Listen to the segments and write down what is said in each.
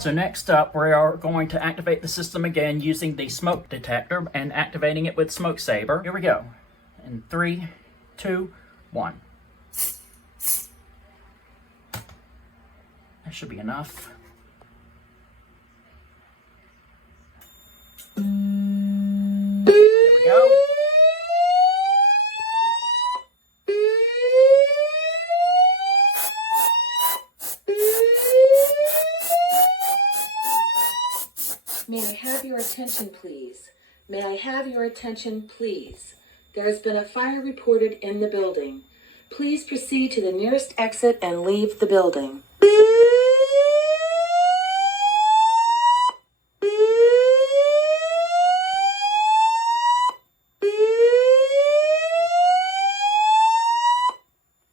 So next up, we are going to activate the system again using the smoke detector and activating it with Smoke Saber. Here we go. In 3, 2, 1. That should be enough. There we go. May I have your attention, please? May I have your attention, please? There has been a fire reported in the building. Please proceed to the nearest exit and leave the building.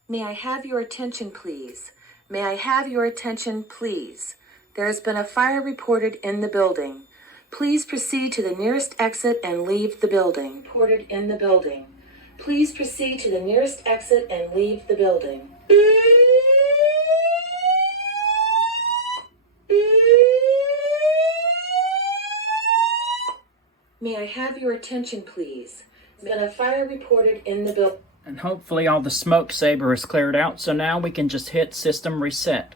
May I have your attention, please? May I have your attention, please? There has been a fire reported in the building. Please proceed to the nearest exit and leave the building. Reported in the building. Please proceed to the nearest exit and leave the building. May I have your attention, please? There's been a fire reported in the building. And hopefully all the Smoke Saber is cleared out, so now we can just hit System Reset.